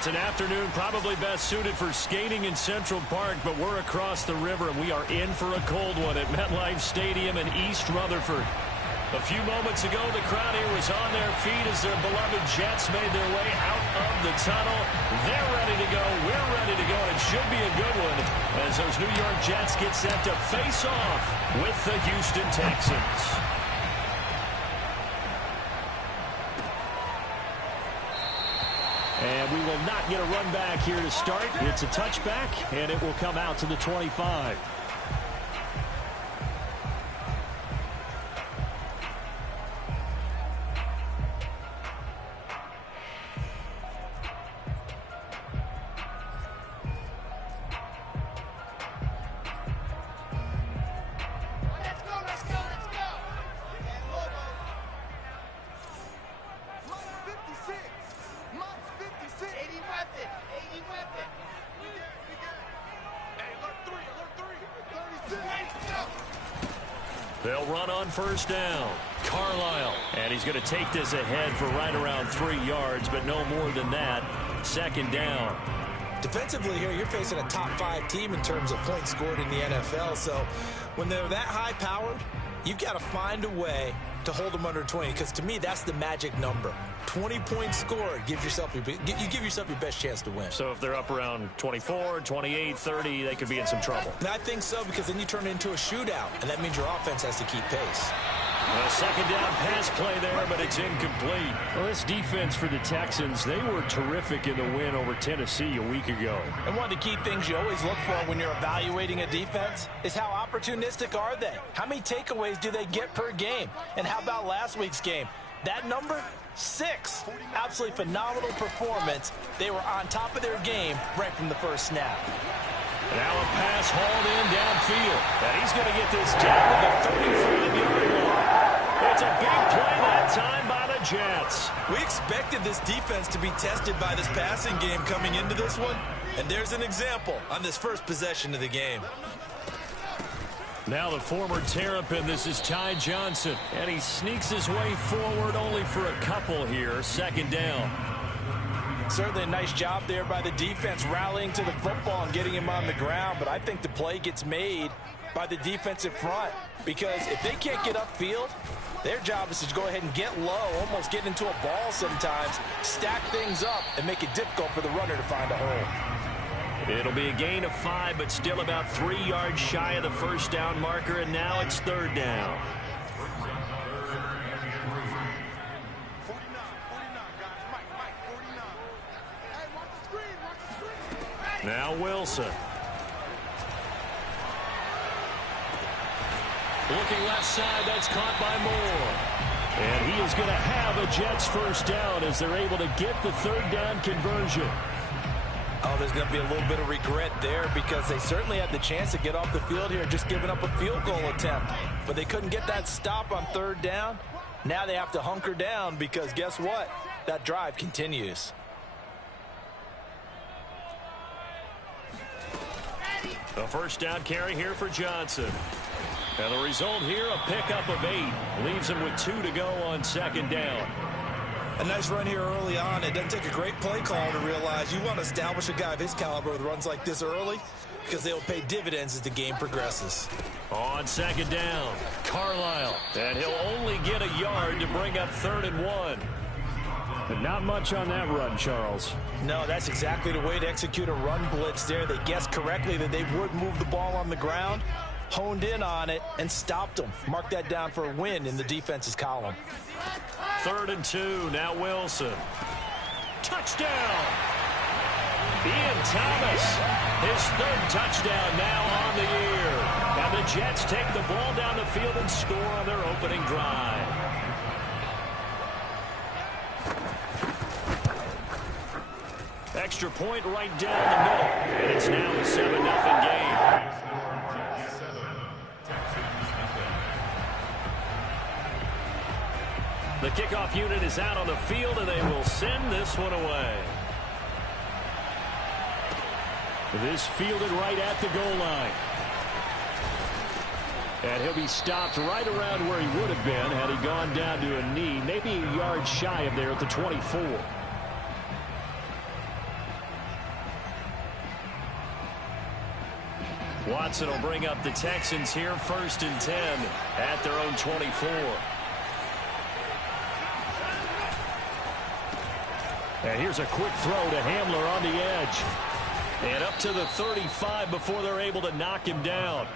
it's an afternoon probably best suited for skating in Central Park, but we're across the river, and we are in for a cold one at MetLife Stadium in East Rutherford. A few moments ago, the crowd here was on their feet as their beloved Jets made their way out of the tunnel. They're ready to go. We're ready to go. It should be a good one as those New York Jets get set to face off with the Houston Texans. And we will not get a run back here to start. It's a touchback, and it will come out to the 25. They'll run on first down. Carlisle. And he's going to take this ahead for right around 3 yards, but no more than that. Second down. Defensively here, you're facing a top 5 team in terms of points scored in the NFL. So when they're that high-powered, you've got to find a way to hold them under 20, because to me, that's the magic number. 20 points scored, you give yourself your best chance to win. So if they're up around 24, 28, 30, they could be in some trouble. And I think so, because then you turn it into a shootout, and that means your offense has to keep pace. A second down pass play there, but it's incomplete. Well, this defense for the Texans, they were terrific in the win over Tennessee a week ago. And one of the key things you always look for when you're evaluating a defense is how opportunistic are they? How many takeaways do they get per game? And how about last week's game? That number, 6. Absolutely phenomenal performance. They were on top of their game right from the first snap. Now a pass hauled in downfield. And he's going to get this down with the 35-yard line. It's a big play that time by the Jets. We expected this defense to be tested by this passing game coming into this one. And there's an example on this first possession of the game. Now the former Terrapin, this is Ty Johnson. And he sneaks his way forward only for a couple here. Second down. Certainly a nice job there by the defense rallying to the football and getting him on the ground. But I think the play gets made by the defensive front, because if they can't get upfield, their job is to go ahead and get low, almost get into a ball sometimes, stack things up, and make it difficult for the runner to find a hole. It'll be a gain of 5, but still about 3 yards shy of the first down marker, and now it's third down. Now Wilson. Looking left side, that's caught by Moore. And he is going to have a Jets first down as they're able to get the third down conversion. Oh, there's going to be a little bit of regret there, because they certainly had the chance to get off the field here, just giving up a field goal attempt. But they couldn't get that stop on third down. Now they have to hunker down, because guess what? That drive continues. A first down carry here for Johnson. And the result here, a pickup of 8. Leaves him with 2 to go on second down. A nice run here early on. It doesn't take a great play call to realize you want to establish a guy of his caliber with runs like this early, because they will pay dividends as the game progresses. On second down, Carlisle. And he'll only get a yard to bring up 3rd and 1. But not much on that run, Charles. No, that's exactly the way to execute a run blitz there. They guessed correctly that they would move the ball on the ground, honed in on it, and stopped them. Mark that down for a win in the defense's column. 3rd and 2, now Wilson. Touchdown! Ian Thomas, his 3rd touchdown now on the year. And the Jets take the ball down the field and score on their opening drive. Extra point right down the middle. And it's now a 7-0 game. The kickoff unit is out on the field, and they will send this one away. This fielded right at the goal line. And he'll be stopped right around where he would have been had he gone down to a knee, maybe a yard shy of there at the 24. Watson will bring up the Texans here, 1st and 10 at their own 24. And here's a quick throw to Hamler on the edge. And up to the 35 before they're able to knock him down.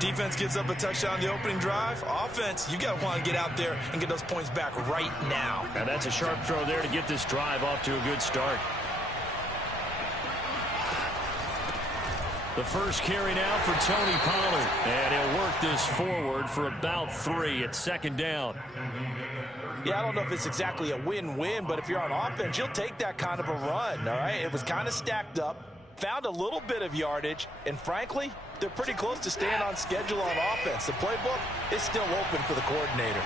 Defense gives up a touchdown the opening drive. Offense, you got to want to get out there and get those points back right now. And that's a sharp throw there to get this drive off to a good start. The first carry now for Tony Pollard. And he'll work this forward for about 3 at 2nd down. Yeah, I don't know if it's exactly a win-win, but if you're on offense, you'll take that kind of a run, all right? It was kind of stacked up, found a little bit of yardage, and frankly, they're pretty close to staying on schedule on offense. The playbook is still open for the coordinator.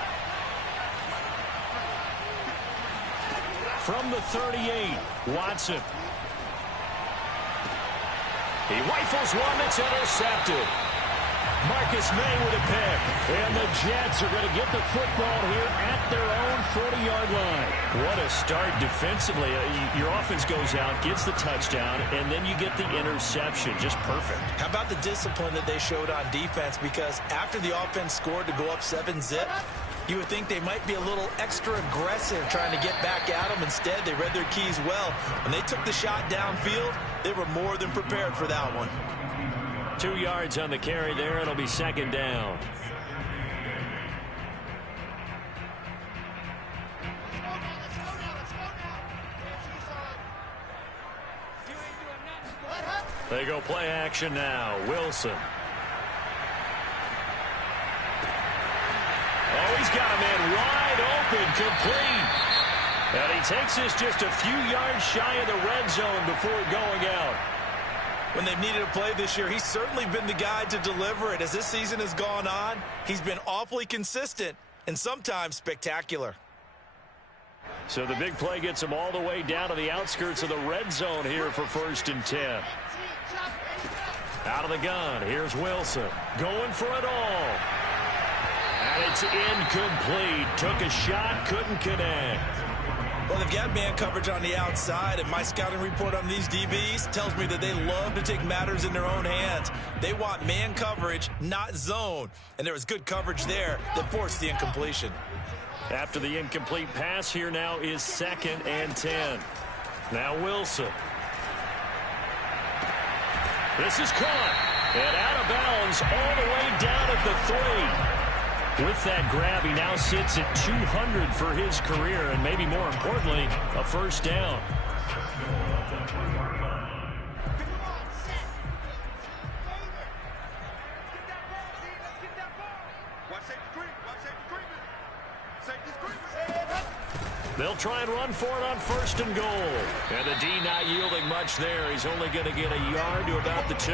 From the 38, Watson. He rifles one that's intercepted. Marcus May with a pick. And the Jets are going to get the football here at their own 40-yard line. What a start defensively. Your offense goes out, gets the touchdown, and then you get the interception. Just perfect. How about the discipline that they showed on defense? Because after the offense scored to go up 7-zip, you would think they might be a little extra aggressive trying to get back at them. Instead, they read their keys well. When they took the shot downfield, they were more than prepared for that one. 2 yards on the carry there. It'll be 2nd down. They go play action now. Wilson. Oh, he's got a man wide open, complete. And he takes this just a few yards shy of the red zone before going out. When they've needed a play this year, he's certainly been the guy to deliver it. As this season has gone on, he's been awfully consistent and sometimes spectacular. So the big play gets him all the way down to the outskirts of the red zone here for 1st and 10. Out of the gun, here's Wilson. Going for it all. And it's incomplete. Took a shot, couldn't connect. Well, they've got man coverage on the outside, and my scouting report on these DBs tells me that they love to take matters in their own hands. They want man coverage, not zone. And there was good coverage there that forced the incompletion. After the incomplete pass, here now is 2nd and 10. Now Wilson. This is caught. And out of bounds all the way down at the 3. With that grab, he now sits at 200 for his career, and maybe more importantly, a 1st down. They'll try and run for it on 1st and goal. And the D not yielding much there. He's only going to get a yard to about the 2.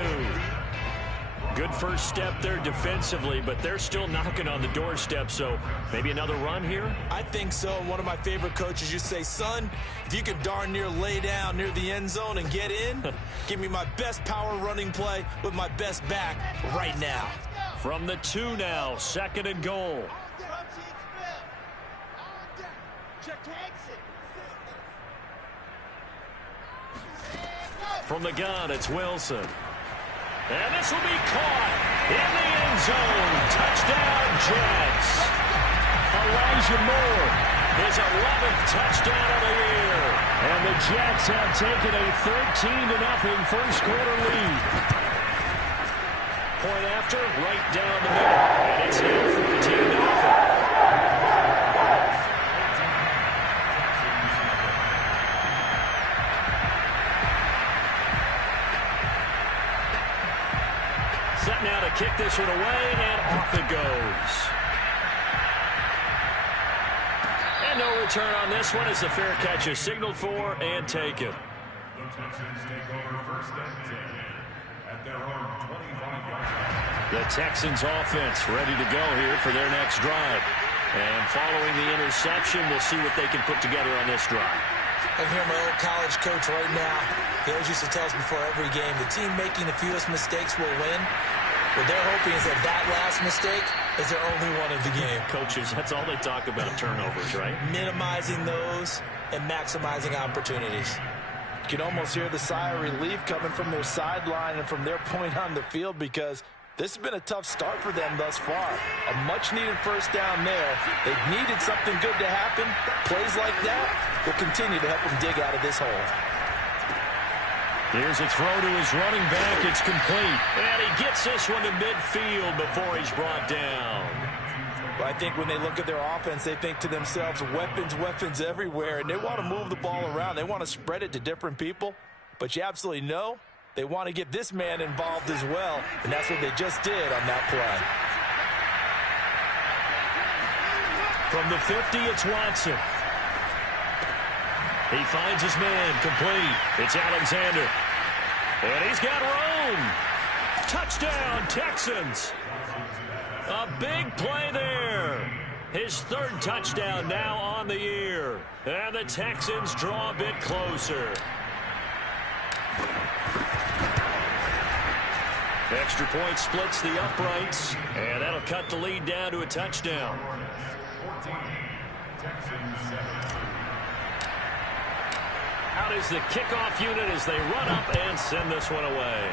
Good first step there defensively, but they're still knocking on the doorstep, so maybe another run here? I think so. One of my favorite coaches used to say, son, if you can darn near lay down near the end zone and get in, give me my best power running play with my best back right now. From the 2 now, 2nd and goal. From the gun, it's Wilson. And this will be caught in the end zone. Touchdown, Jets. Elijah Moore, his 11th touchdown of the year. And the Jets have taken a 13-0 first quarter lead. Point after, right down the middle. And it's now 14-0. Set now to kick this one away, and off it goes. And no return on this one as the fair catch is signaled for and taken. The Texans take over 1st and 10 at their own 25-yard line. The Texans offense ready to go here for their next drive. And following the interception, we'll see what they can put together on this drive. I can hear my old college coach right now. He always used to tell us before every game, the team making the fewest mistakes will win. What they're hoping is that that last mistake is their only one of the game. Coaches, that's all they talk about, turnovers, right? Minimizing those and maximizing opportunities. You can almost hear the sigh of relief coming from their sideline and from their point on the field, because this has been a tough start for them thus far. A much-needed first down there. They needed something good to happen. Plays like that will continue to help them dig out of this hole. Here's a throw to his running back. It's complete. And he gets this one to midfield before he's brought down. But I think when they look at their offense, they think to themselves, weapons, weapons everywhere. And they want to move the ball around. They want to spread it to different people. But you absolutely know they want to get this man involved as well. And that's what they just did on that play. From the 50, it's Watson. He finds his man, complete. It's Alexander. And he's got room. Touchdown, Texans. A big play there. His third touchdown now on the year. And the Texans draw a bit closer. Extra point splits the uprights. And that'll cut the lead down to a touchdown. 14, Texans 7. Out is the kickoff unit as they run up and send this one away.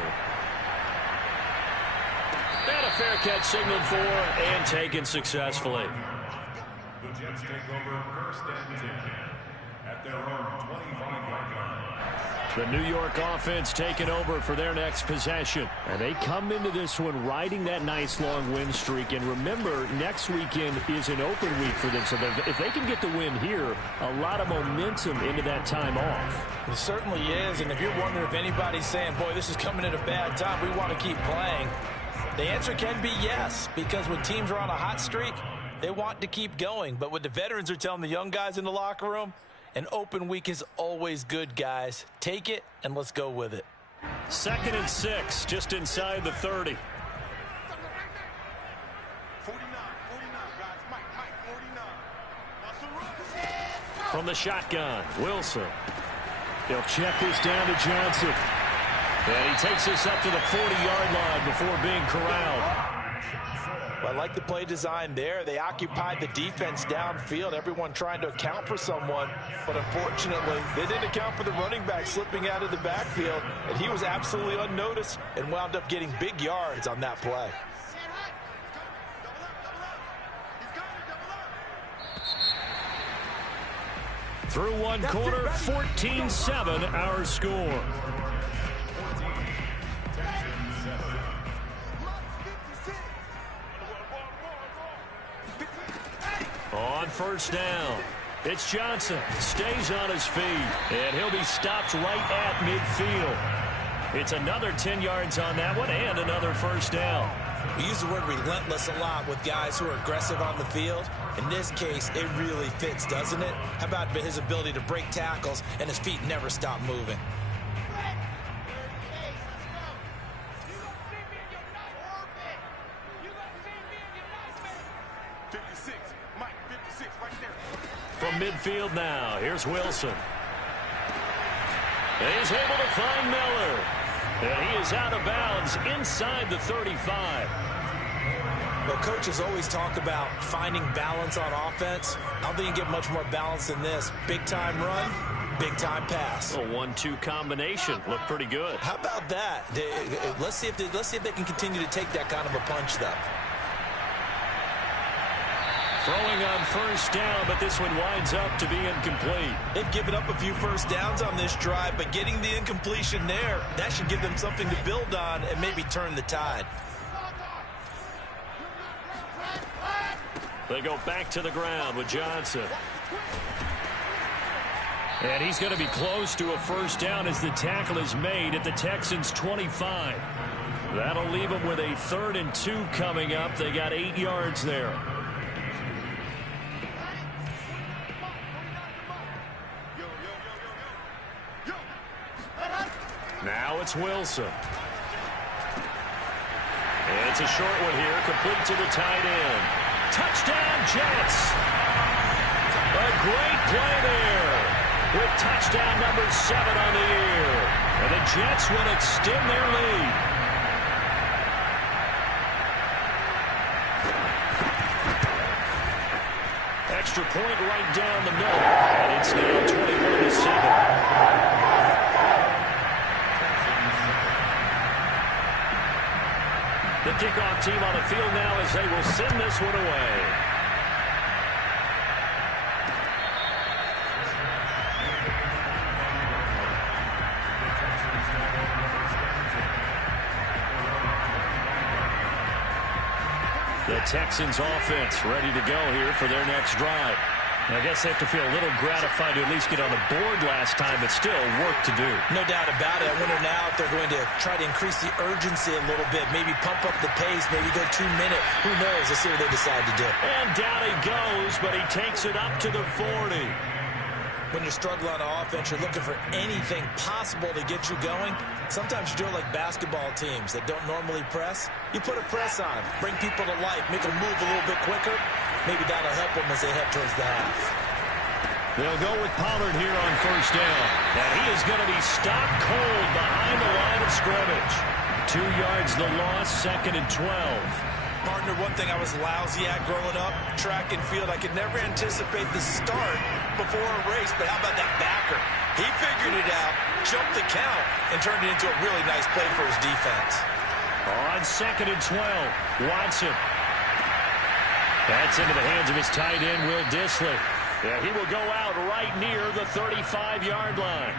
And a fair catch signaled for and taken successfully. The Jets take over first and 10 at their own 25-yard line. The New York offense taking over for their next possession. And they come into this one riding that nice long win streak. And remember, next weekend is an open week for them. So if they can get the win here, a lot of momentum into that time off. It certainly is. And if you're wondering if anybody's saying, boy, this is coming at a bad time, we want to keep playing, the answer can be yes. Because when teams are on a hot streak, they want to keep going. But what the veterans are telling the young guys in the locker room, an open week is always good, guys. Take it, and let's go with it. 2nd and 6, just inside the 30. 49, guys. Mike, 49. From the shotgun, Wilson. He'll check this down to Johnson. And he takes this up to the 40-yard line before being corralled. Well, I like the play design there. They occupied the defense downfield, everyone trying to account for someone. But unfortunately, they didn't account for the running back slipping out of the backfield. And he was absolutely unnoticed and wound up getting big yards on that play. Through one quarter, 14-7 our score. On first down, it's Johnson. Stays on his feet, and he'll be stopped right at midfield. It's another 10 yards on that one and another first down. We use the word relentless a lot with guys who are aggressive on the field. In this case, it really fits, doesn't it? How about his ability to break tackles and his feet never stop moving? From midfield now, here's Wilson. And he's able to find Miller. And he is out of bounds inside the 35. Well, coaches always talk about finding balance on offense. I don't think you get much more balance than this. Big-time run, big-time pass. A 1-2 combination. Looked pretty good. How about that? Let's see if they can continue to take that kind of a punch, though. Throwing on first down, but this one winds up to be incomplete. They've given up a few first downs on this drive, but getting the incompletion there, that should give them something to build on and maybe turn the tide. They go back to the ground with Johnson. And he's going to be close to a first down as the tackle is made at the Texans' 25. That'll leave them with a 3rd and 2 coming up. They got 8 yards there. Now it's Wilson. And it's a short one here, complete to the tight end. Touchdown, Jets. A great play there with touchdown number 7 on the year. And the Jets will extend their lead. Extra point right down the middle. And it's now 21-7. kickoff team on the field now as they will send this one away. The Texans offense ready to go here for their next drive. I guess they have to feel a little gratified to at least get on the board last time, but still work to do. No doubt about it. I wonder now if they're going to try to increase the urgency a little bit, maybe pump up the pace, maybe go 2 minutes. Who knows? Let's see what they decide to do. And down he goes, but he takes it up to the 40. When you're struggling on offense, you're looking for anything possible to get you going. Sometimes you do it like basketball teams that don't normally press. You put a press on, bring people to life, make them move a little bit quicker. Maybe that'll help them as they head towards the half. They'll go with Pollard here on first down. And he is going to be stopped cold behind the line of scrimmage. 2 yards the loss, 2nd and 12. Partner, one thing I was lousy at growing up, track and field, I could never anticipate the start before a race, but how about that backer? He figured it out, jumped the count, and turned it into a really nice play for his defense. On 2nd and 12, Watson. That's into the hands of his tight end, Will Dissly. Yeah, he will go out right near the 35-yard line.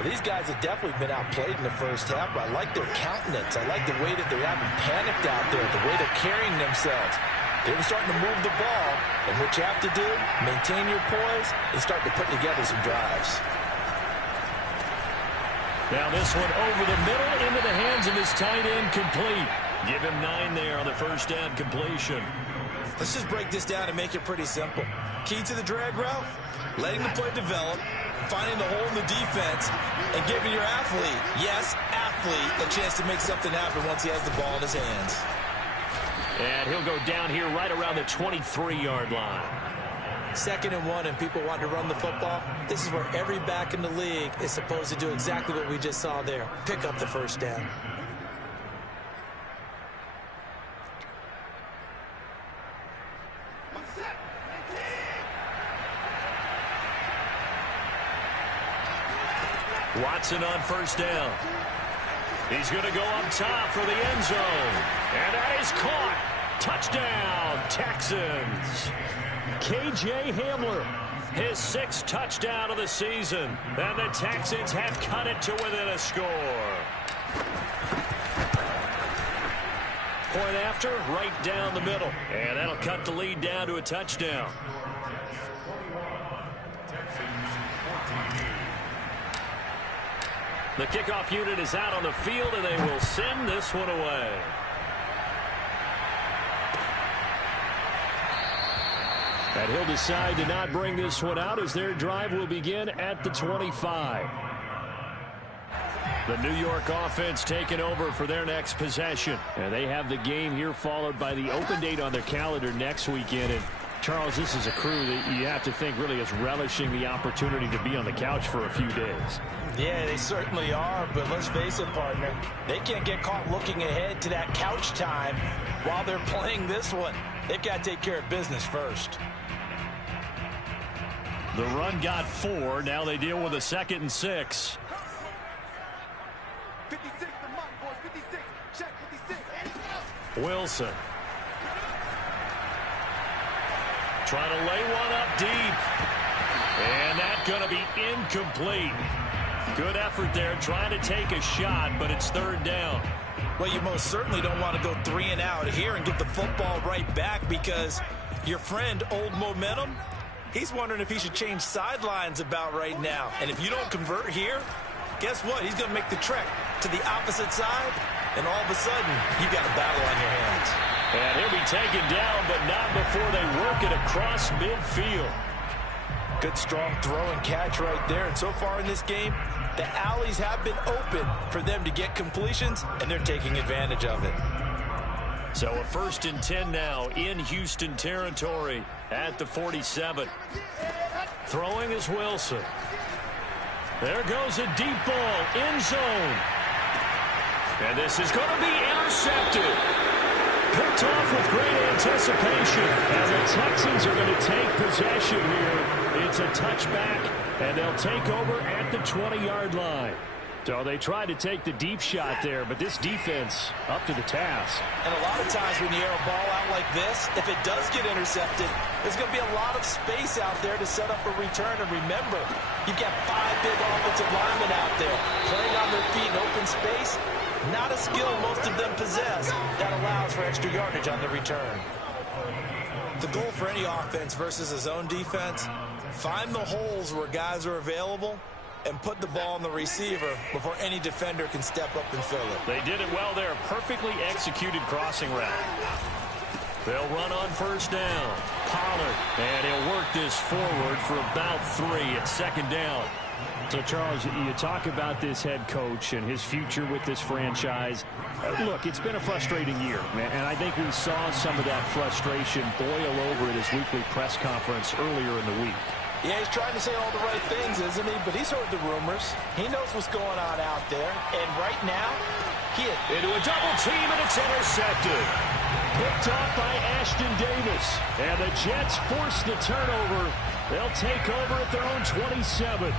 Well, these guys have definitely been outplayed in the first half, but I like their countenance. I like the way that they haven't panicked out there, the way they're carrying themselves. They're starting to move the ball, and what you have to do, maintain your poise and start to put together some drives. Now this one over the middle into the hands of his tight end, complete. Give him 9 there on the first down completion. Let's just break this down and make it pretty simple. Key to the drag route, letting the play develop, finding the hole in the defense, and giving your athlete, yes, athlete, a chance to make something happen once he has the ball in his hands. And he'll go down here right around the 23-yard line. 2nd and 1, and people want to run the football. This is where every back in the league is supposed to do exactly what we just saw there. Pick up the first down. Watson on first down. He's going to go up top for the end zone. And that is caught. Touchdown, Texans. K.J. Hamler, his 6th touchdown of the season. And the Texans have cut it to within a score. Point after, right down the middle. And that'll cut the lead down to a touchdown. The kickoff unit is out on the field, and they will send this one away. And he'll decide to not bring this one out as their drive will begin at the 25. The New York offense taking over for their next possession. And they have the game here followed by the open date on their calendar next weekend. And Charles, this is a crew that you have to think really is relishing the opportunity to be on the couch for a few days. Yeah, they certainly are, but let's face it, partner. They can't get caught looking ahead to that couch time while they're playing this one. They've got to take care of business first. The run got 4. Now they deal with a 2nd and 6. 56, the mark, boys, 56. Check 56. Wilson. Trying to lay one up deep. And that's going to be incomplete. Good effort there, trying to take a shot, but it's 3rd down. Well, you most certainly don't want to go 3 and out here and get the football right back because your friend, Old Momentum, he's wondering if he should change sidelines about right now. And if you don't convert here, guess what? He's going to make the trek to the opposite side, and all of a sudden, you've got a battle on your hands. And he'll be taken down, but not before they work it across midfield. Good, strong throw and catch right there. And so far in this game, the alleys have been open for them to get completions, and they're taking advantage of it. So a 1st and 10 now in Houston territory at the 47. Throwing is Wilson. There goes a deep ball, end zone. And this is going to be intercepted. Picked off with great anticipation. And the Texans are going to take possession here. It's a touchback, and they'll take over at the 20-yard line. So they tried to take the deep shot there, but this defense up to the task. And a lot of times when you air a ball out like this, if it does get intercepted, there's going to be a lot of space out there to set up a return. And remember, you've got 5 big offensive linemen out there playing on their feet in open space. Not a skill most of them possess that allows for extra yardage on the return. The goal for any offense versus a zone defense, find the holes where guys are available and put the ball on the receiver before any defender can step up and fill it. They did it well there. Perfectly executed crossing route. They'll run on first down. Pollard, and he'll work this forward for about 3 at second down. So, Charles, you talk about this head coach and his future with this franchise. Look, it's been a frustrating year, and I think we saw some of that frustration boil over at his weekly press conference earlier in the week. Yeah, he's trying to say all the right things, isn't he? But he's heard the rumors. He knows what's going on out there. And right now, hit into a double team, and it's intercepted. Picked off by Ashton Davis. And the Jets force the turnover. They'll take over at their own 27.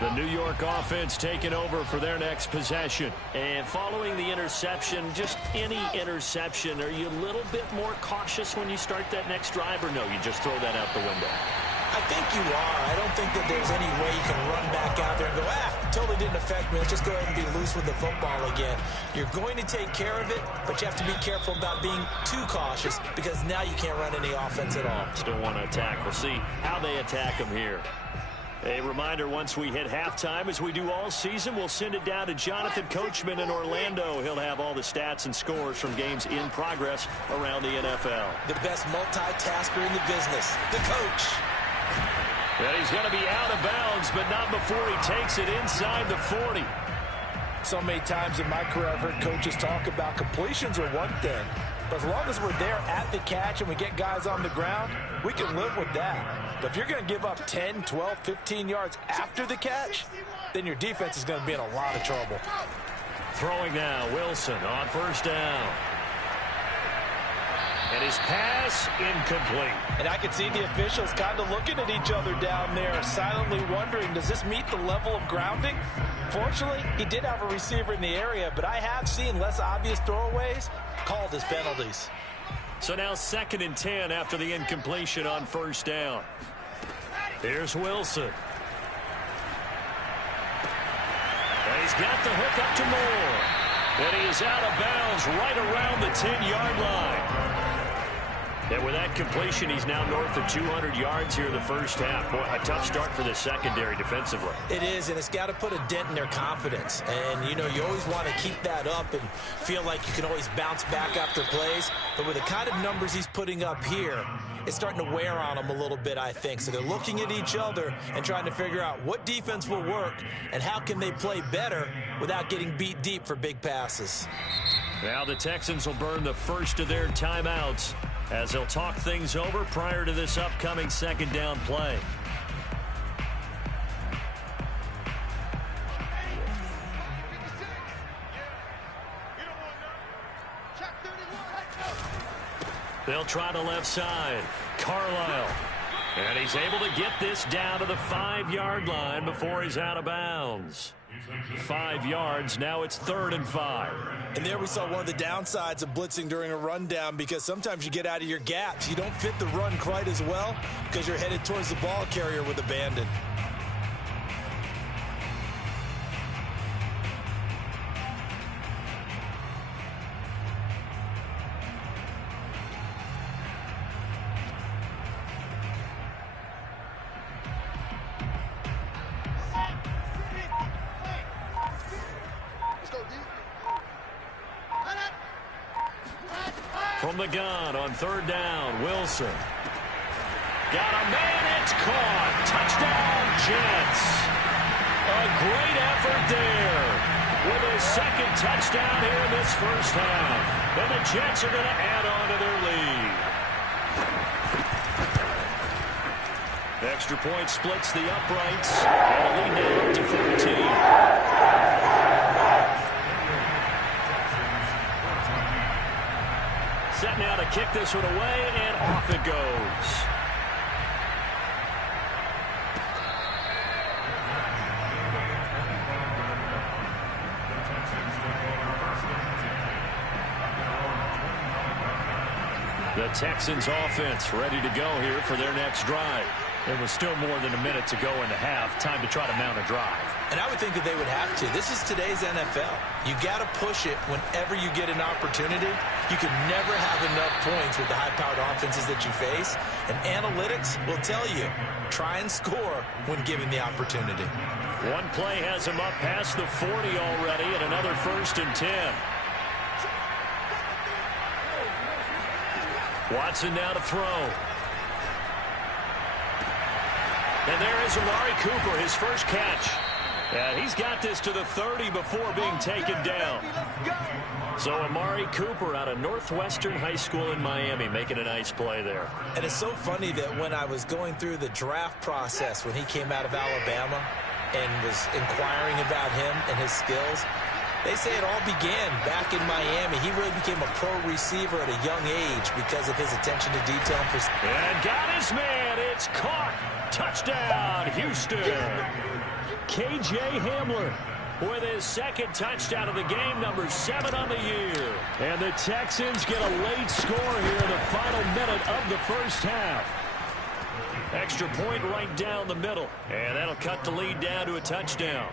The New York offense taking over for their next possession. And following the interception, just any interception, are you a little bit more cautious when you start that next drive, or no, you just throw that out the window? I think you are. I don't think that there's any way you can run back out there and go, totally didn't affect me. Let's just go ahead and be loose with the football again. You're going to take care of it, but you have to be careful about being too cautious because now you can't run any offense at all. Still want to attack. We'll see how they attack them here. A reminder, once we hit halftime, as we do all season, we'll send it down to Jonathan Coachman in Orlando. He'll have all the stats and scores from games in progress around the NFL. The best multitasker in the business, the coach. And he's going to be out of bounds, but not before he takes it inside the 40. So many times in my career, I've heard coaches talk about completions are one thing. But as long as we're there at the catch and we get guys on the ground, we can live with that. But if you're going to give up 10, 12, 15 yards after the catch, then your defense is going to be in a lot of trouble. Throwing now, Wilson on first down. And his pass incomplete. And I can see the officials kind of looking at each other down there, silently wondering, does this meet the level of grounding? Fortunately, he did have a receiver in the area, but I have seen less obvious throwaways called as penalties. So now 2nd and 10 after the incompletion on first down. Here's Wilson. And he's got the hook up to Moore. And he is out of bounds right around the 10-yard line. And with that completion, he's now north of 200 yards here in the first half. Boy, a tough start for the secondary defensively. It is, and it's got to put a dent in their confidence. And, you know, you always want to keep that up and feel like you can always bounce back after plays. But with the kind of numbers he's putting up here, it's starting to wear on them a little bit, I think. So they're looking at each other and trying to figure out what defense will work and how can they play better without getting beat deep for big passes. Now the Texans will burn the first of their timeouts as they'll talk things over prior to this upcoming second down play. They'll try the left side. Carlisle. And he's able to get this down to the 5-yard line before he's out of bounds. 5 yards. Now it's 3rd and 5. And there we saw one of the downsides of blitzing during a rundown, because sometimes you get out of your gaps. You don't fit the run quite as well because you're headed towards the ball carrier with abandon. From the gun on 3rd down, Wilson. Got a man, it's caught. Touchdown, Jets. A great effort there with a 2nd touchdown here in this first half. And the Jets are going to add on to their lead. Extra point splits the uprights. And the lead now up to 14. set now to kick this one away, and off it goes. The Texans offense ready to go here for their next drive. There was still more than a minute to go in the half. Time to try to mount a drive. And I would think that they would have to. This is today's NFL. You got to push it whenever you get an opportunity. You can never have enough points with the high-powered offenses that you face. And analytics will tell you, try and score when given the opportunity. One play has him up past the 40 already, and another 1st and 10. Watson now to throw. And there is Amari Cooper, his first catch. And he's got this to the 30 before being taken down. So Amari Cooper out of Northwestern High School in Miami making a nice play there. And it's so funny that when I was going through the draft process when he came out of Alabama and was inquiring about him and his skills, they say it all began back in Miami. He really became a pro receiver at a young age because of his attention to detail. And got his man. It's caught. Touchdown, Houston. K.J. Hamler with his second touchdown of the game, number 7 on the year. And the Texans get a late score here in the final minute of the first half. Extra point right down the middle. And that'll cut the lead down to a touchdown.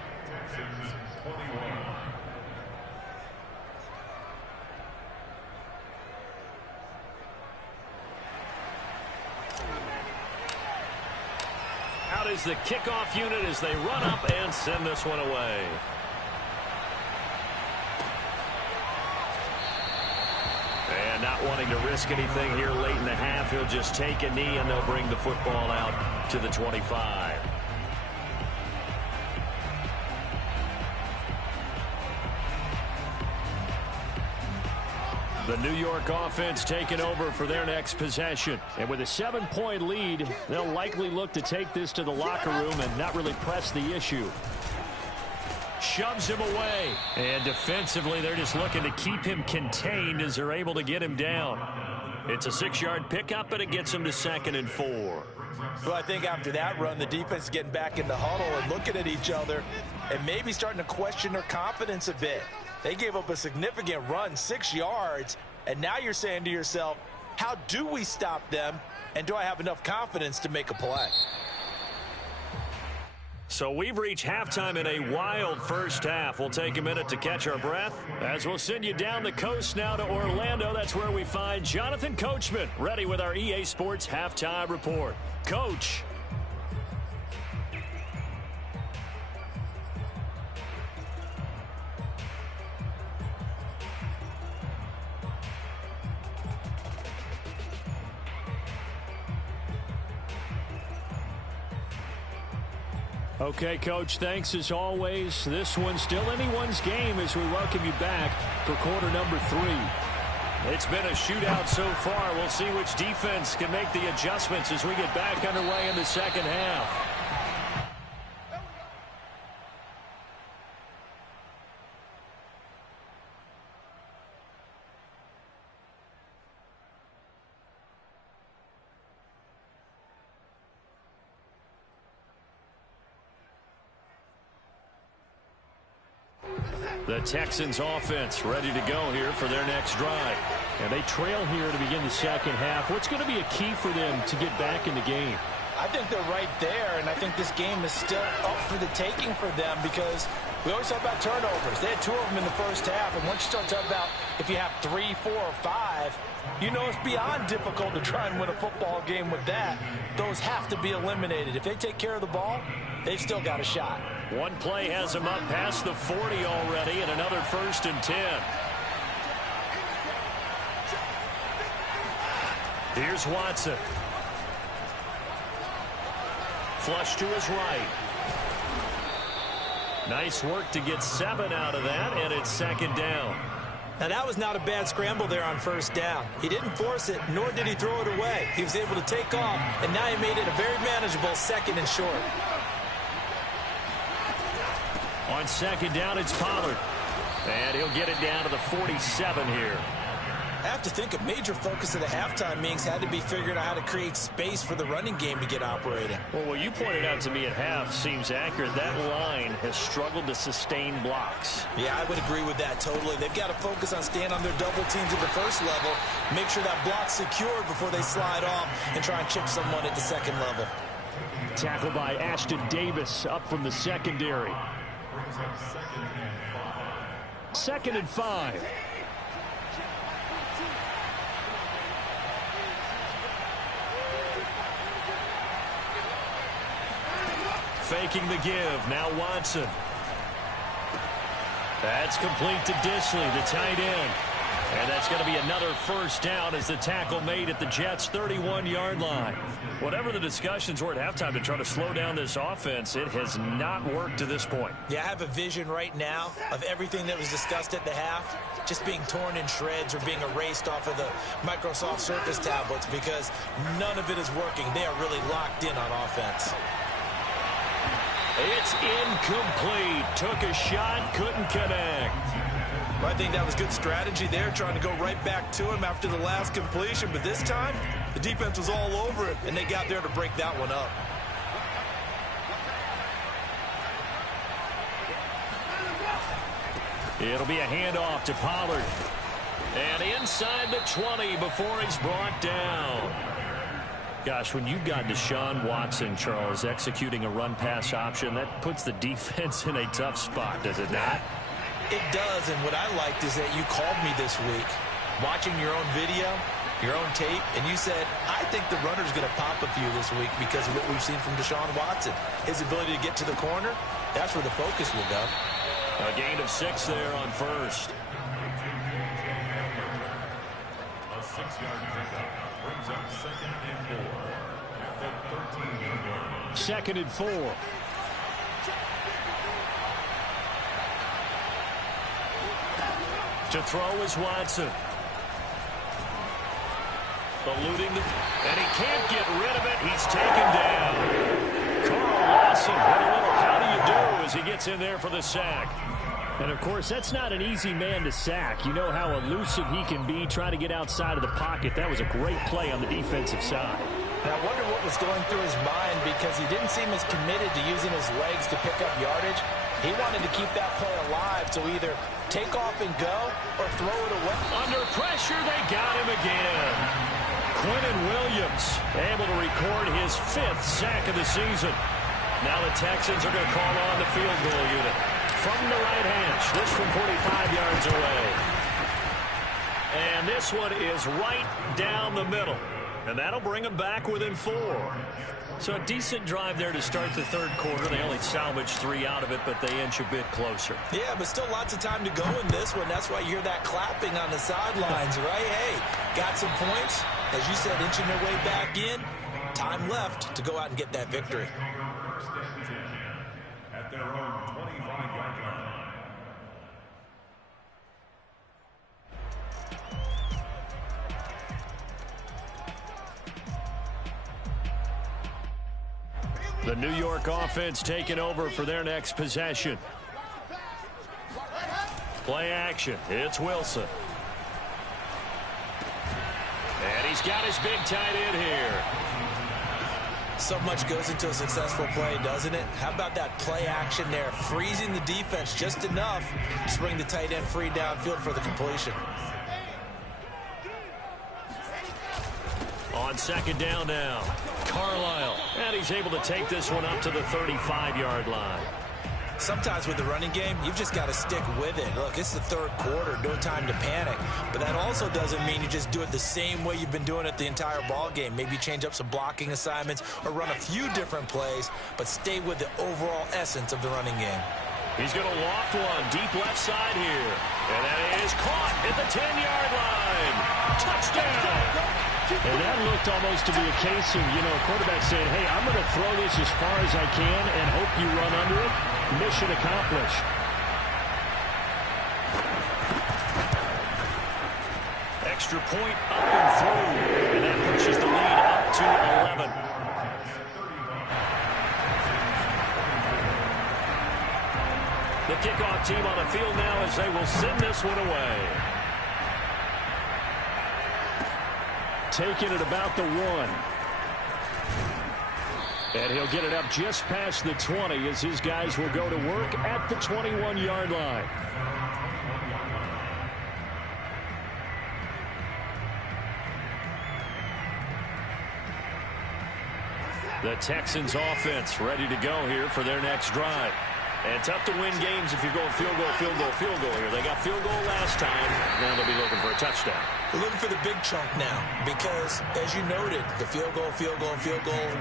Out is the kickoff unit as they run up and send this one away. And not wanting to risk anything here late in the half, he'll just take a knee and they'll bring the football out to the 25. The New York offense taking over for their next possession. And with a 7-point lead, they'll likely look to take this to the locker room and not really press the issue. Shoves him away. And defensively, they're just looking to keep him contained as they're able to get him down. It's a 6-yard pickup, and it gets him to 2nd and 4. Well, I think after that run, the defense is getting back in the huddle and looking at each other and maybe starting to question their confidence a bit. They gave up a significant run, 6 yards, and now you're saying to yourself, how do we stop them, and do I have enough confidence to make a play? So we've reached halftime in a wild first half. We'll take a minute to catch our breath as we'll send you down the coast now to Orlando. That's where we find Jonathan Coachman ready with our EA Sports Halftime Report. Coach. Okay, Coach, thanks as always. This one's still anyone's game as we welcome you back for quarter number 3. It's been a shootout so far. We'll see which defense can make the adjustments as we get back underway in the second half. The Texans offense ready to go here for their next drive. And they trail here to begin the second half. What's going to be a key for them to get back in the game? I think they're right there, and I think this game is still up for the taking for them because we always talk about turnovers. They had 2 of them in the first half, and once you start talking about if you have 3, 4, or 5, you know it's beyond difficult to try and win a football game with that. Those have to be eliminated. If they take care of the ball, they've still got a shot. One play has them up past the 40 already, and another 1st and 10. Here's Watson. Flush to his right. Nice work to get 7 out of that, and it's 2nd down. Now, that was not a bad scramble there on 1st down. He didn't force it, nor did he throw it away. He was able to take off, and now he made it a very manageable 2nd and short. On 2nd down, it's Pollard. And he'll get it down to the 47 here. I have to think a major focus of the halftime meetings had to be figuring out how to create space for the running game to get operating. Well, what you pointed out to me at half seems accurate. That line has struggled to sustain blocks. Yeah, I would agree with that totally. They've got to focus on staying on their double teams at the first level, make sure that block's secured before they slide off and try and chip someone at the second level. Tackled by Ashton Davis up from the secondary. Second and 5. Faking the give. Now Watson. That's complete to Disley, the tight end. And that's going to be another first down as the tackle made at the Jets' 31-yard line. Whatever the discussions were at halftime to try to slow down this offense, it has not worked to this point. Yeah, I have a vision right now of everything that was discussed at the half just being torn in shreds or being erased off of the Microsoft Surface tablets because none of it is working. They are really locked in on offense. It's incomplete. Took a shot, couldn't connect. I think that was good strategy there, trying to go right back to him after the last completion. But this time, the defense was all over it, and they got there to break that one up. It'll be a handoff to Pollard. And inside the 20 before he's brought down. Gosh, when you've got Deshaun Watson, Charles, executing a run-pass option, that puts the defense in a tough spot, does it not? It does, and what I liked is that you called me this week, watching your own video, your own tape, and you said, I think the runner's going to pop a few this week because of what we've seen from Deshaun Watson. His ability to get to the corner, that's where the focus will go. A gain of 6 there on first. A 6-yard pickup brings up 2nd and 4 at the 13-yard line. 2nd and 4. To throw is Watson. Eluding and he can't get rid of it. He's taken down. Carl Lawson with a little how do you do as he gets in there for the sack. And, of course, that's not an easy man to sack. You know how elusive he can be trying to get outside of the pocket. That was a great play on the defensive side. And I wonder what was going through his mind because he didn't seem as committed to using his legs to pick up yardage. He wanted to keep that play alive to either take off and go or throw it away. Under pressure, they got him again. Quentin Williams able to record his 5th sack of the season. Now the Texans are going to call on the field goal unit. From the right hash, this from 45 yards away. And this one is right down the middle. And that'll bring them back within 4. So a decent drive there to start the third quarter. They only salvaged 3 out of it, but they inch a bit closer. Yeah, but still lots of time to go in this one. That's why you hear that clapping on the sidelines, right? Hey, got some points. As you said, inching their way back in. Time left to go out and get that victory. First and 10 at their own 25-yard line. The New York offense taking over for their next possession. Play action. It's Wilson. And he's got his big tight end here. So much goes into a successful play, doesn't it? How about that play action there? Freezing the defense just enough to bring the tight end free downfield for the completion. On second down now, Carlisle. And he's able to take this one up to the 35-yard line. Sometimes with the running game, you've just got to stick with it. Look, it's the third quarter, no time to panic. But that also doesn't mean you just do it the same way you've been doing it the entire ball game. Maybe change up some blocking assignments or run a few different plays, but stay with the overall essence of the running game. He's going to loft one deep left side here. And that is caught at the 10-yard line. Touchdown! And that looked almost to be a case of, a quarterback saying, hey, I'm going to throw this as far as I can and hope you run under it. Mission accomplished. Extra point up and through. And that pushes the lead up to 11. The kickoff team on the field now as they will send this one away. taken at about the 1. And he'll get it up just past the 20 as his guys will go to work at the 21-yard line. The Texans offense ready to go here for their next drive. And tough to win games if you're going field goal, field goal, field goal here. They got field goal last time. Now they'll be looking for a touchdown. We're looking for the big chunk now because, as you noted, the field goal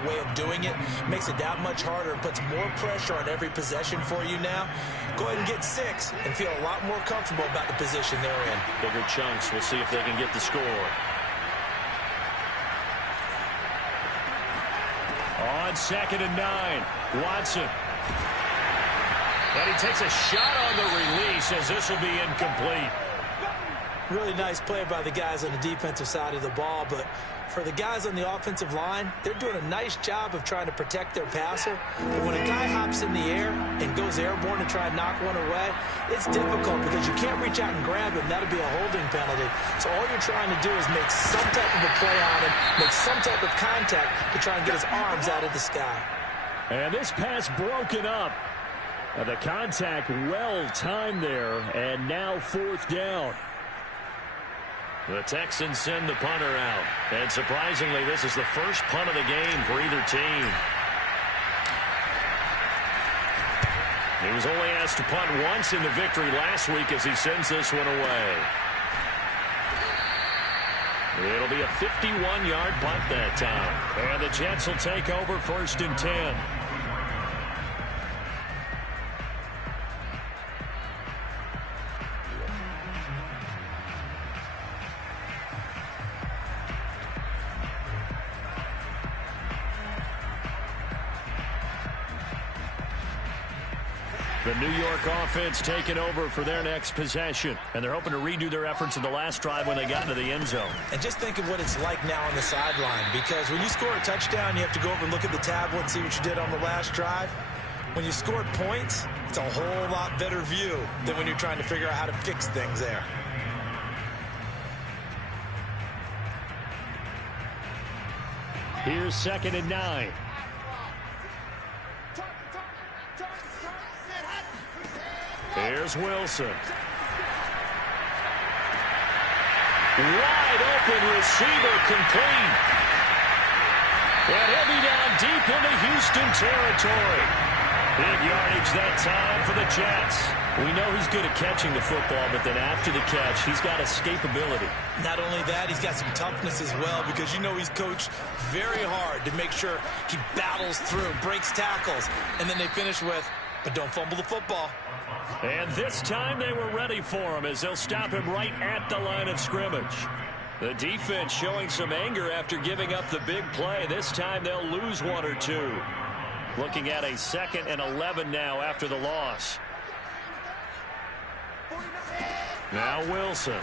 way of doing it makes it that much harder and puts more pressure on every possession for you now. Go ahead and get 6 and feel a lot more comfortable about the position they're in. Bigger chunks. We'll see if they can get the score. On 2nd and 9, Watson. And he takes a shot on the release as this will be incomplete. Really nice play by the guys on the defensive side of the ball, but for the guys on the offensive line, they're doing a nice job of trying to protect their passer. But when a guy hops in the air and goes airborne to try and knock one away, it's difficult because you can't reach out and grab him. That'll be a holding penalty. So all you're trying to do is make some type of a play on him, make some type of contact to try and get his arms out of the sky. And this pass broken up. The contact well timed there, and now 4th down. The Texans send the punter out. And surprisingly, this is the first punt of the game for either team. He was only asked to punt once in the victory last week as he sends this one away. It'll be a 51-yard punt that time. And the Jets will take over 1st and 10. The New York offense taking over for their next possession. And they're hoping to redo their efforts in the last drive when they got into the end zone. And just think of what it's like now on the sideline, because when you score a touchdown, you have to go over and look at the tablet and see what you did on the last drive. When you scored points, it's a whole lot better view than when you're trying to figure out how to fix things there. Here's 2nd and 9. Here's Wilson. Wide open receiver complete. And he'll be down deep into Houston territory. Big yardage that time for the Jets. We know he's good at catching the football, but then after the catch, he's got escapability. Not only that, he's got some toughness as well, because you know he's coached very hard to make sure he battles through, breaks tackles, and then they finish with, but don't fumble the football. And this time they were ready for him as they'll stop him right at the line of scrimmage. The defense showing some anger after giving up the big play. This time they'll lose 1 or 2. Looking at a 2nd and 11 now after the loss. Now Wilson.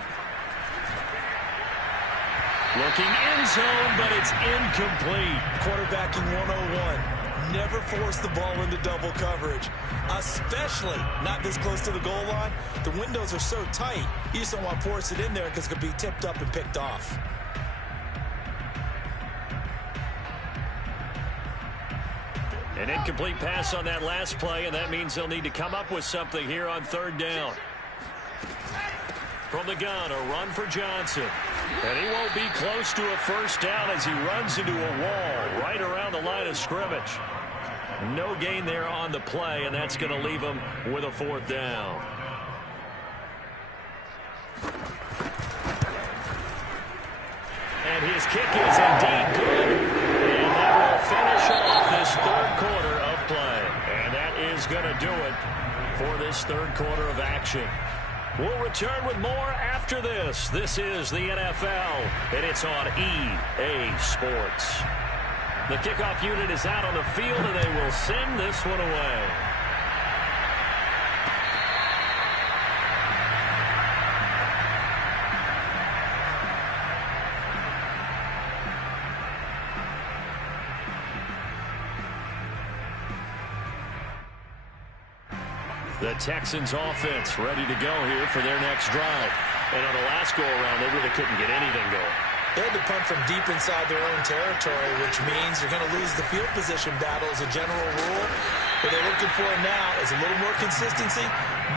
Looking end zone, but it's incomplete. Quarterbacking 101. Never force the ball into double coverage, especially not this close to the goal line. The windows are so tight, you just don't want to force it in there because it could be tipped up and picked off. An incomplete pass on that last play, and that means they'll need to come up with something here on 3rd down. From the gun, a run for Johnson. And he won't be close to a 1st down as he runs into a wall right around the line of scrimmage. No gain there on the play, and that's going to leave him with a 4th down. And his kick is indeed good. And that will finish off this 3rd quarter of play. And that is going to do it for this 3rd quarter of action. We'll return with more after this. This is the NFL, and it's on EA Sports. The kickoff unit is out on the field, and they will send this one away. The Texans offense ready to go here for their next drive. And on the last go-around, they really couldn't get anything going. They had to punt from deep inside their own territory, which means you're going to lose the field position battle as a general rule. What they're looking for now is a little more consistency,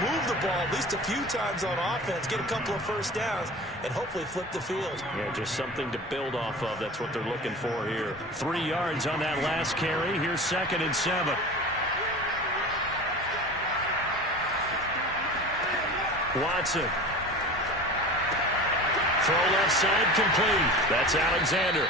move the ball at least a few times on offense, get a couple of first downs, and hopefully flip the field. Yeah, just something to build off of. That's what they're looking for here. 3 yards on that last carry. Here's 2nd and 7. Watson. Throw left side complete. That's Alexander.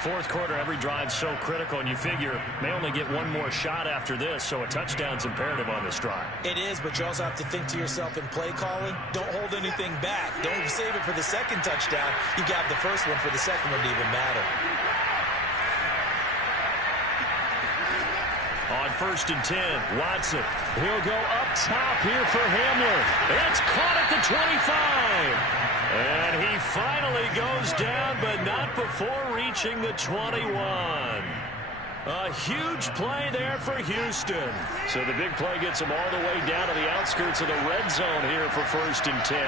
4th quarter, every drive's so critical, and you figure may only get one more shot after this, so a touchdown's imperative on this drive. It is, but you also have to think to yourself in play calling, don't hold anything back. Don't save it for the second touchdown. You got the first one for the second one to even matter. On 1st and 10, Watson. He'll go up top here for Hamler. It's caught at the 25. And he finally goes down, but not before reaching the 21. A huge play there for Houston. So the big play gets him all the way down to the outskirts of the red zone here for 1st and 10.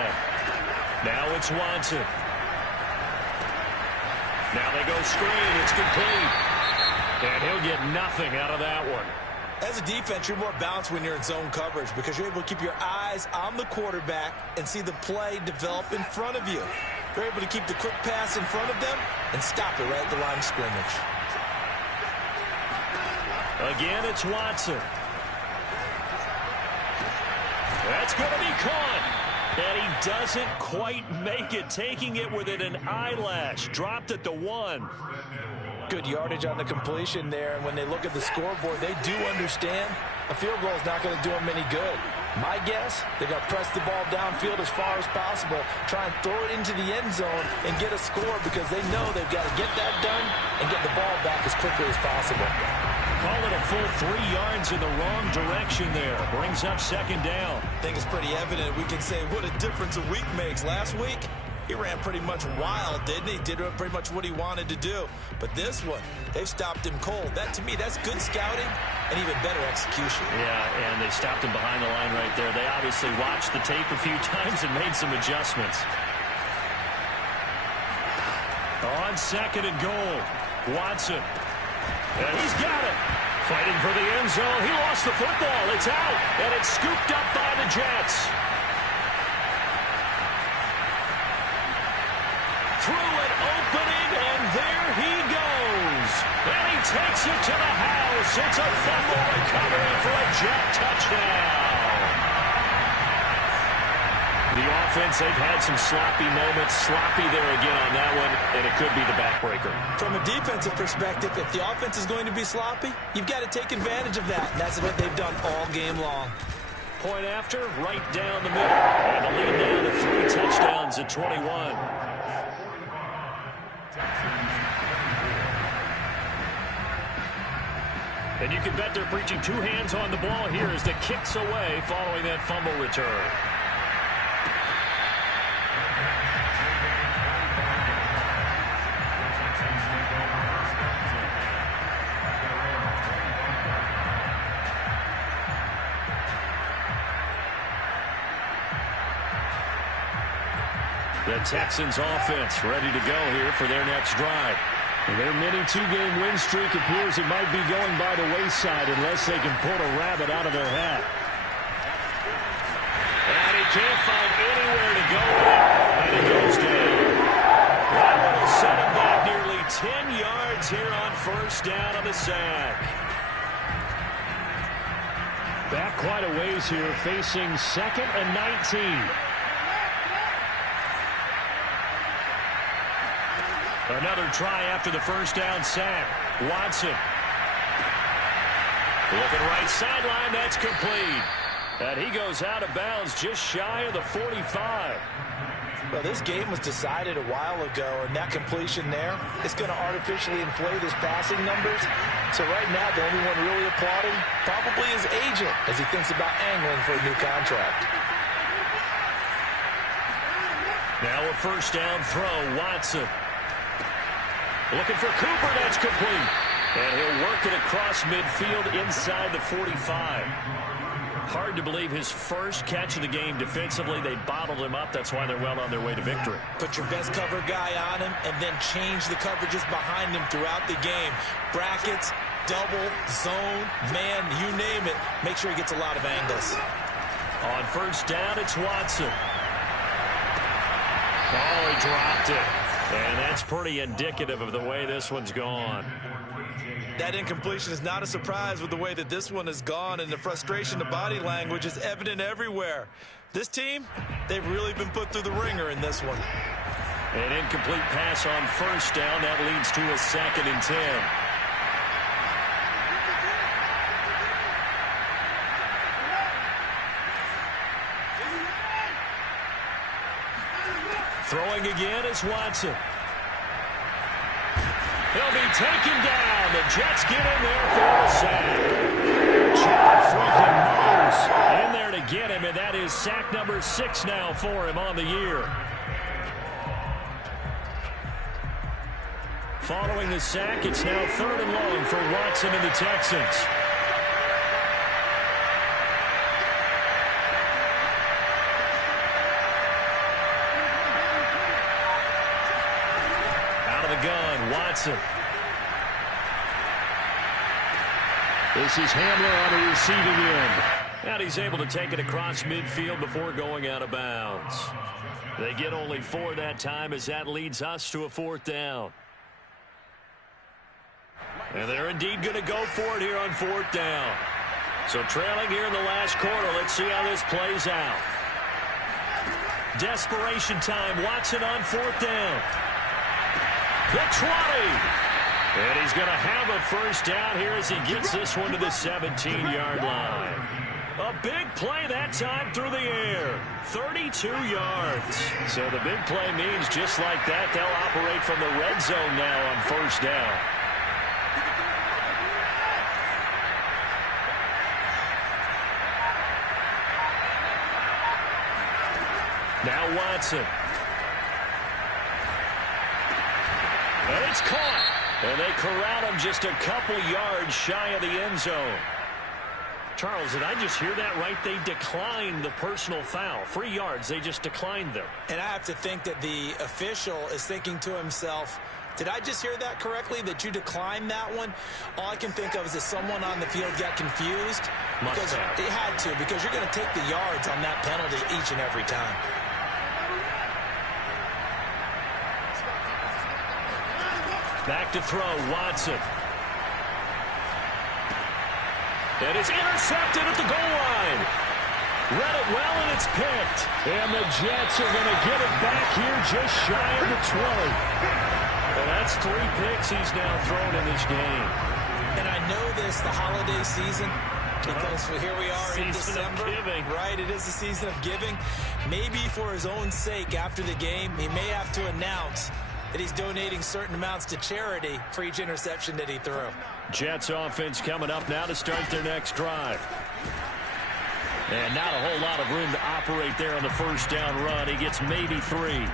Now it's Watson. Now they go screen. It's complete. And he'll get nothing out of that one. As a defense, you're more balanced when you're in zone coverage because you're able to keep your eyes on the quarterback and see the play develop in front of you. You're able to keep the quick pass in front of them and stop it right at the line of scrimmage. Again, it's Watson. That's going to be caught. And he doesn't quite make it, taking it within an eyelash. Dropped at the 1. Good yardage on the completion there, and when they look at the scoreboard, they do understand a field goal is not going to do them any good. My guess, they're going to press the ball downfield as far as possible, try and throw it into the end zone and get a score because they know they've got to get that done and get the ball back as quickly as possible. Call it a full 3 yards in the wrong direction there. Brings up 2nd down. I think it's pretty evident. We can say what a difference a week makes. Last week, he ran pretty much wild, didn't he? Did pretty much what he wanted to do. But this one, they've stopped him cold. That, to me, that's good scouting and even better execution. Yeah, and they stopped him behind the line right there. They obviously watched the tape a few times and made some adjustments. On 2nd and goal, Watson. And he's got it. Fighting for the end zone. He lost the football. It's out, and it's scooped up by the Jets. Through an opening, and there he goes. And he takes it to the house. It's a fumble recovery for a Jet touchdown. The offense, they've had some sloppy moments. Sloppy there again on that one, and it could be the backbreaker. From a defensive perspective, if the offense is going to be sloppy, you've got to take advantage of that, and that's what they've done all game long. Point after, right down the middle. And the lead down to 3 touchdowns at 21. And you can bet they're preaching 2 hands on the ball here as the kicks away following that fumble return. The Texans offense ready to go here for their next drive. Their mini 2-game win streak appears it might be going by the wayside unless they can pull a rabbit out of their hat. And he can't find anywhere to go with it, and he goes down. That one will set him back nearly 10 yards here on 1st down on the sack. Back quite a ways here, facing 2nd and 19. Another try after the 1st down sack. Watson. Looking right sideline, that's complete. And he goes out of bounds just shy of the 45. Well, this game was decided a while ago, and that completion there, it's going to artificially inflate his passing numbers. So right now, the only one really applauding probably his agent as he thinks about angling for a new contract. Now a 1st down throw, Watson. Looking for Cooper, that's complete. And he'll work it across midfield inside the 45. Hard to believe his first catch of the game defensively. They bottled him up. That's why they're well on their way to victory. Put your best cover guy on him and then change the coverages behind him throughout the game. Brackets, double, zone, man, you name it. Make sure he gets a lot of angles. On first down, it's Watson. Oh, he dropped it. And that's pretty indicative of the way this one's gone. That incompletion is not a surprise with the way that this one has gone, and the frustration, the body language is evident everywhere. This team, they've really been put through the ringer in this one. An incomplete pass on first down. That leads to a 2nd and 10. Throwing again is Watson. He'll be taken down. The Jets get in there for a sack. John Franklin knows in there to get him, and that is sack number 6 now for him on the year. Following the sack, it's now 3rd and long for Watson and the Texans. Gun, Watson. This is Hamler on the receiving end. And he's able to take it across midfield before going out of bounds. They get only 4 that time as that leads us to a 4th down. And they're indeed going to go for it here on 4th down. So trailing here in the last quarter. Let's see how this plays out. Desperation time. Watson on 4th down. The 20. And he's going to have a first down here as he gets this one to the 17-yard line. A big play that time through the air. 32 yards. So the big play means just like that, they'll operate from the red zone now on first down. Now Watson. And it's caught. And they corral him just a couple yards shy of the end zone. Charles, did I just hear that right? They declined the personal foul. 3 yards, they just declined them. And I have to think that the official is thinking to himself, did I just hear that correctly, that you declined that one? All I can think of is that someone on the field got confused. Must have. It had to, because you're going to take the yards on that penalty each and every time. Back to throw, Watson. And it's intercepted at the goal line. Read it well, and it's picked. And the Jets are going to get it back here just shy of the 20. Well, that's 3 picks he's now thrown in this game. And I know this, the holiday season, because here we are in December. Season of giving. Right, it is the season of giving. Maybe for his own sake, after the game, he may have to announce that he's donating certain amounts to charity for each interception that he threw. Jets offense coming up now to start their next drive. And not a whole lot of room to operate there on the first down run. He gets maybe 3.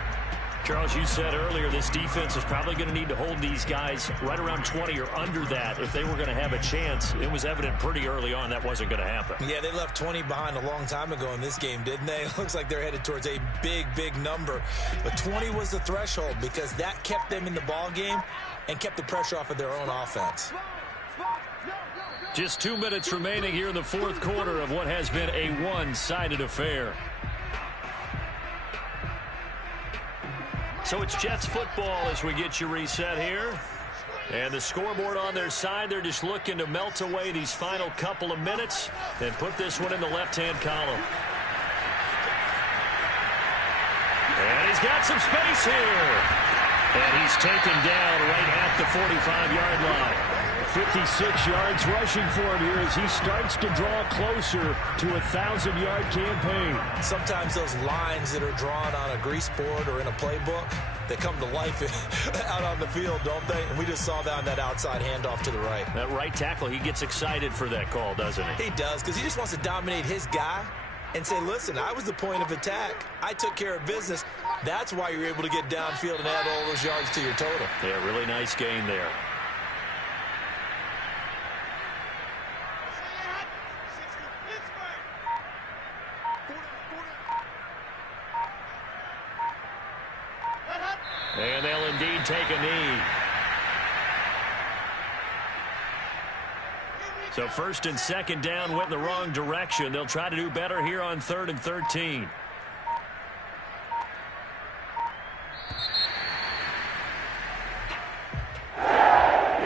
Charles, you said earlier this defense is probably going to need to hold these guys right around 20 or under that if they were going to have a chance. It was evident pretty early on that wasn't going to happen. Yeah, they left 20 behind a long time ago in this game, didn't they? It looks like they're headed towards a big, big number. But 20 was the threshold because that kept them in the ball game and kept the pressure off of their own offense. Just 2 minutes remaining here in the 4th quarter of what has been a one-sided affair. So it's Jets football as we get you reset here. And the scoreboard on their side, they're just looking to melt away these final couple of minutes and put this one in the left-hand column. And he's got some space here. And he's taken down right at the 45-yard line. 56 yards rushing for him here as he starts to draw closer to a 1,000-yard campaign. Sometimes those lines that are drawn on a grease board or in a playbook, they come to life out on the field, don't they? And we just saw that on that outside handoff to the right. That right tackle, he gets excited for that call, doesn't he? He does, because he just wants to dominate his guy and say, listen, I was the point of attack. I took care of business. That's why you're able to get downfield and add all those yards to your total. Yeah, really nice gain there. And they'll indeed take a knee. So first and second down went in the wrong direction. They'll try to do better here on 3rd and 13.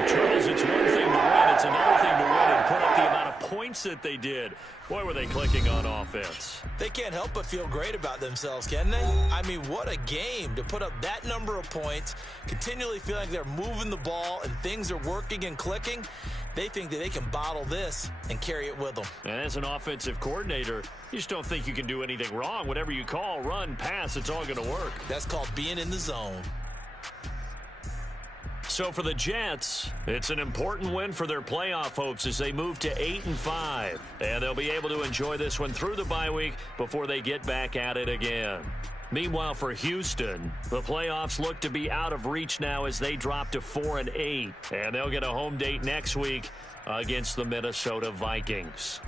Charles, it's one thing to win. It's another thing to win and put up the amount of points that they did. Boy, were they clicking on offense. They can't help but feel great about themselves, can they? I mean, what a game to put up that number of points, continually feeling like they're moving the ball and things are working and clicking. They think that they can bottle this and carry it with them. And as an offensive coordinator, you just don't think you can do anything wrong. Whatever you call, run, pass, it's all going to work. That's called being in the zone. So for the Jets, it's an important win for their playoff hopes as they move to 8-5. And they'll be able to enjoy this one through the bye week before they get back at it again. Meanwhile, for Houston, the playoffs look to be out of reach now as they drop to 4-8. And they'll get a home date next week against the Minnesota Vikings.